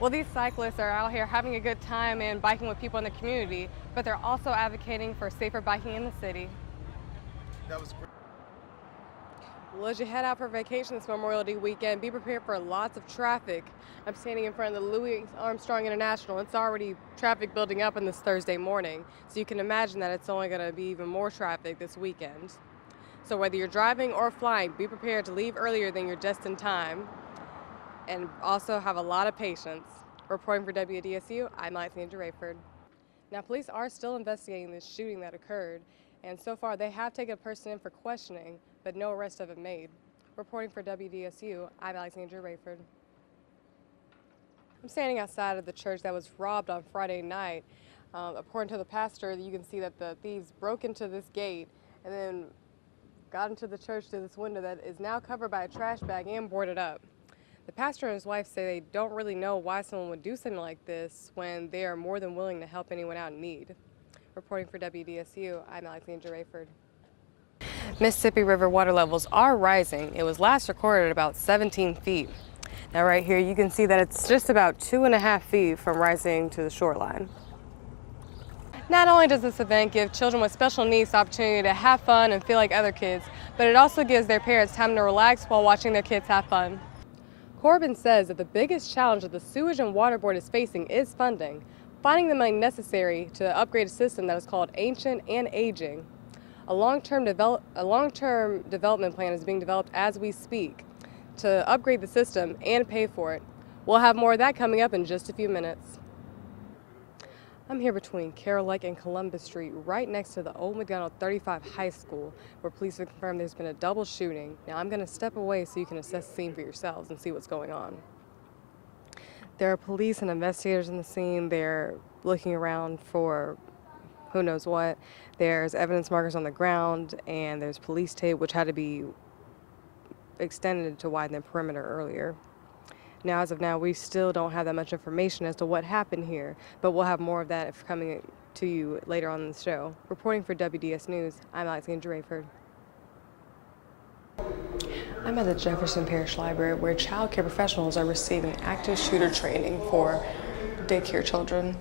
Well, these cyclists are out here having a good time and biking with people in the community, but they're also advocating for safer biking in the city. That was great. Well, as you head out for vacation this Memorial Day weekend, be prepared for lots of traffic. I'm standing in front of the Louis Armstrong International. It's already traffic building up on this Thursday morning, so you can imagine that it's only going to be even more traffic this weekend. So whether you're driving or flying, be prepared to leave earlier than your destined time, and also have a lot of patience. Reporting for WDSU, I'm Alexandria Rayford. Now, police are still investigating this shooting that occurred, and so far they have taken a person in for questioning, but no arrests have been made. Reporting for WDSU, I'm Alexandria Rayford. I'm standing outside of the church that was robbed on Friday night. According to the pastor, you can see that the thieves broke into this gate and then got into the church through this window that is now covered by a trash bag and boarded up. The pastor and his wife say they don't really know why someone would do something like this when they are more than willing to help anyone out in need. Reporting for WDSU, I'm Alexandria Rayford. Mississippi River water levels are rising. It was last recorded at about 17 feet. Now right here you can see that it's just about 2.5 feet from rising to the shoreline. Not only does this event give children with special needs the opportunity to have fun and feel like other kids, but it also gives their parents time to relax while watching their kids have fun. Corbin says that the biggest challenge that the Sewage and Water Board is facing is funding, finding the money necessary to upgrade a system that is called ancient and aging. A long-term development plan is being developed as we speak to upgrade the system and pay for it. We'll have more of that coming up in just a few minutes. I'm here between Carroll Lake and Columbus Street, right next to the old McDonald 35 High School, where police have confirmed there's been a double shooting. Now I'm going to step away so you can assess the scene for yourselves and see what's going on. There are police and investigators in the scene. They're looking around for who knows what. There's evidence markers on the ground, and there's police tape, which had to be extended to widen the perimeter earlier. Now, as of now, we still don't have that much information as to what happened here, but we'll have more of that coming to you later on in the show. Reporting for WDS News, I'm Alexandria Rayford. I'm at the Jefferson Parish Library, where child care professionals are receiving active shooter training for daycare children.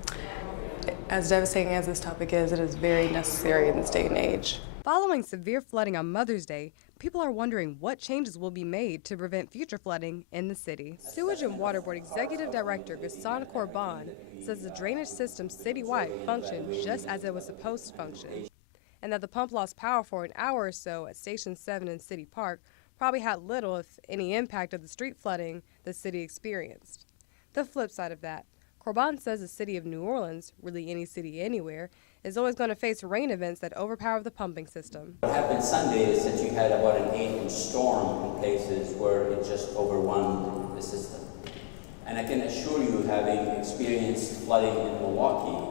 As devastating as this topic is, it is very necessary in this day and age. Following severe flooding on Mother's Day, people are wondering what changes will be made to prevent future flooding in the city. Sewage and Water Board Executive Director Ghassan Corbin says the drainage system citywide functioned just as it was supposed to function, and that the pump lost power for an hour or so at Station 7 in City Park probably had little, if any, impact of the street flooding the city experienced. The flip side of that, Corbin says the city of New Orleans, really any city anywhere, is always going to face rain events that overpower the pumping system. What happened Sunday is that you had about an 8-inch storm in places where it just overwhelmed the system. And I can assure you, having experienced flooding in Milwaukee,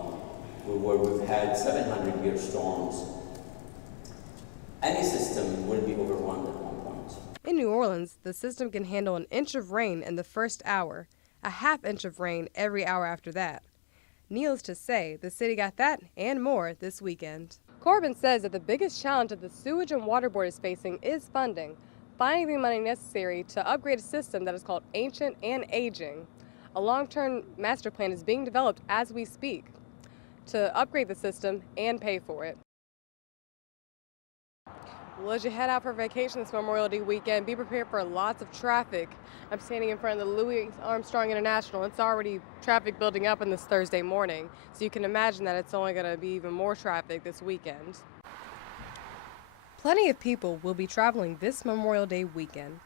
where we've had 700-year storms, any system will be overwhelmed at one point. In New Orleans, the system can handle an inch of rain in the first hour, a half inch of rain every hour after that. Needless to say, the city got that and more this weekend. Corbin says that the biggest challenge that the Sewage and Water Board is facing is funding, finding the money necessary to upgrade a system that is called ancient and aging. A long-term master plan is being developed as we speak to upgrade the system and pay for it. Well, as you head out for vacation this Memorial Day weekend, be prepared for lots of traffic. I'm standing in front of the Louis Armstrong International. It's already traffic building up on this Thursday morning, so you can imagine that it's only going to be even more traffic this weekend. Plenty of people will be traveling this Memorial Day weekend.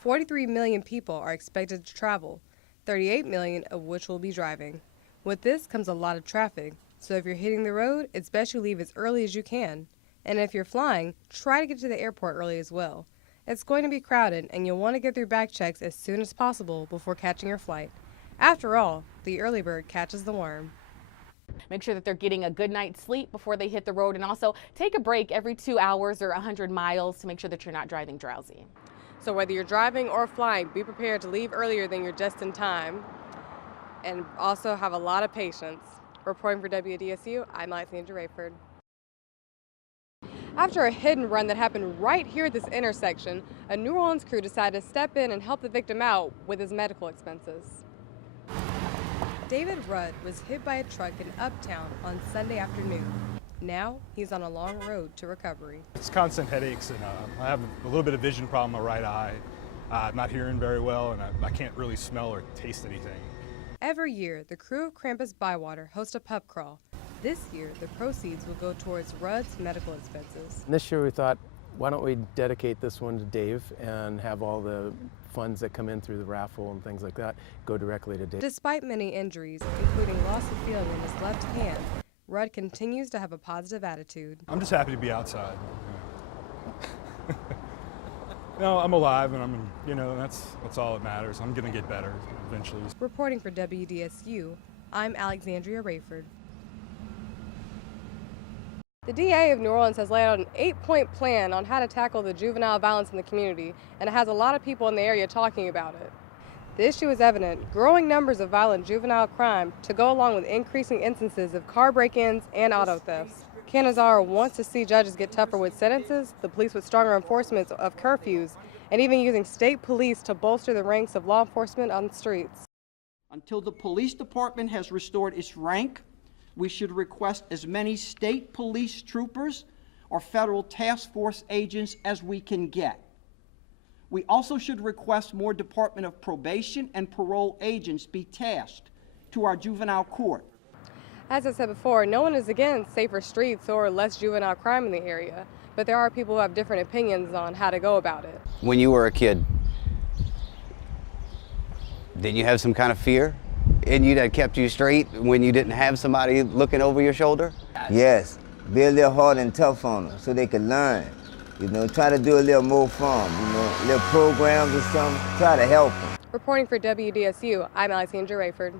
43 million people are expected to travel, 38 million of which will be driving. With this comes a lot of traffic, so if you're hitting the road, it's best you leave as early as you can. And if you're flying, try to get to the airport early as well. It's going to be crowded, and you'll want to get through bag checks as soon as possible before catching your flight. After all, the early bird catches the worm. Make sure that they're getting a good night's sleep before they hit the road, and also take a break every 2 hours or 100 miles to make sure that you're not driving drowsy. So whether you're driving or flying, be prepared to leave earlier than your destined time, and also have a lot of patience. Reporting for WDSU, I'm Alexandria Rayford. After a hit and run that happened right here at this intersection, a New Orleans crew decided to step in and help the victim out with his medical expenses. David Rudd was hit by a truck in Uptown on Sunday afternoon. Now he's on a long road to recovery. It's constant headaches, and I have a little bit of vision problem in my right eye. I'm not hearing very well, and I can't really smell or taste anything. Every year, the crew of Krampus Bywater host a pub crawl. This year, the proceeds will go towards Rudd's medical expenses. This year we thought, why don't we dedicate this one to Dave and have all the funds that come in through the raffle and things like that go directly to Dave. Despite many injuries, including loss of feeling in his left hand, Rudd continues to have a positive attitude. I'm just happy to be outside. No, I'm alive, and that's all that matters. I'm gonna get better eventually. Reporting for WDSU, I'm Alexandria Rayford. The DA of New Orleans has laid out an 8-point plan on how to tackle the juvenile violence in the community, and it has a lot of people in the area talking about it. The issue is evident: growing numbers of violent juvenile crime to go along with increasing instances of car break-ins and auto thefts. Canizaro wants to see judges get tougher with sentences, the police with stronger enforcement of curfews, and even using state police to bolster the ranks of law enforcement on the streets. Until the police department has restored its rank, we should request as many state police troopers or federal task force agents as we can get. We also should request more Department of Probation and parole agents be tasked to our juvenile court. As I said before, no one is against safer streets or less juvenile crime in the area, but there are people who have different opinions on how to go about it. When you were a kid, did you have some kind of fear in you that kept you straight when you didn't have somebody looking over your shoulder? Yes, be a little hard and tough on them so they can learn. Try to do a little more for them, little programs or something, try to help them. Reporting for WDSU, I'm Alexandria Rayford.